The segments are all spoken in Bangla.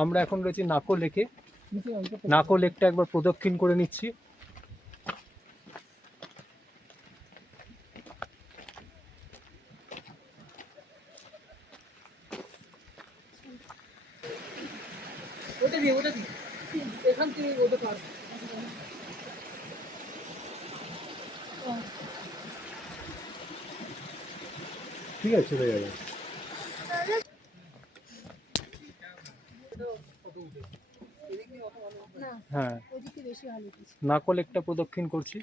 আমরা এখন রয়েছি নাকো লেকে। নাকো লেকটা একবার প্রদক্ষিণ করে নিচ্ছি। ঠিক আছে, চলে যাবে। হ্যাঁ, নাকো লেকটা প্রদক্ষিণ করছি।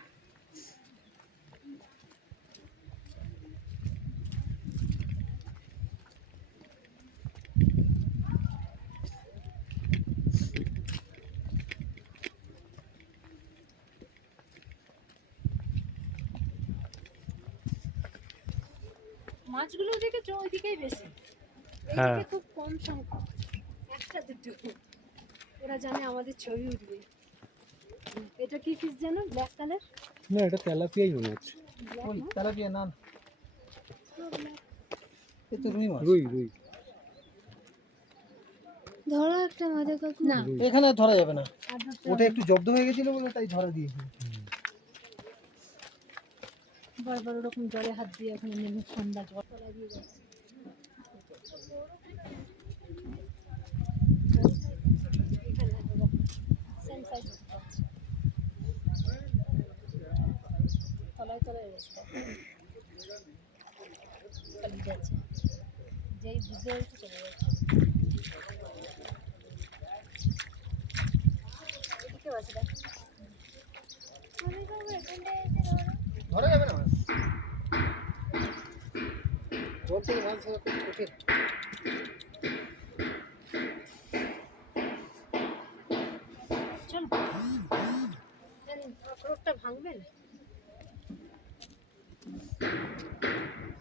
মাছগুলো দেখেছো ওইদিকেই বেশি, হ্যাঁ, এইদিকে খুব কম সংখ্যক, একটা দুটো। ওরা জানে আমাদের ছবি উঠবে। এটা কি ফিশ জানো? Black colour. না এটা তেলাপিয়াই মনে হচ্ছে। তেলাপিয়া না, এ তো রুই মাছ। রুই রুই ধরো একটা মাঝে না, এখানে আর ধরা যাবে না, আর ধরতে ওটা হবে একটু জব্দ হয়ে গেছিল বলে তাই ধরা দিয়েছি। না। বারবার ওরকম জলে হাত দিয়ে ওখানে নেমে ঠান্ডা জল লাগিয়ে যাচ্ছে। এখানে সেম সাইজ হতে পারছে, তলায় তলায় রয়েছে, পালিয়ে যাচ্ছে, যেই বুঝতে হয়েছে চলে যাচ্ছে। এদিকেও আছে দেখ। ধরা যাবে না মাছ, জল থেকে মাছ ধরা খুব কঠিন। চল, আখরোটটা ভাঙবে না।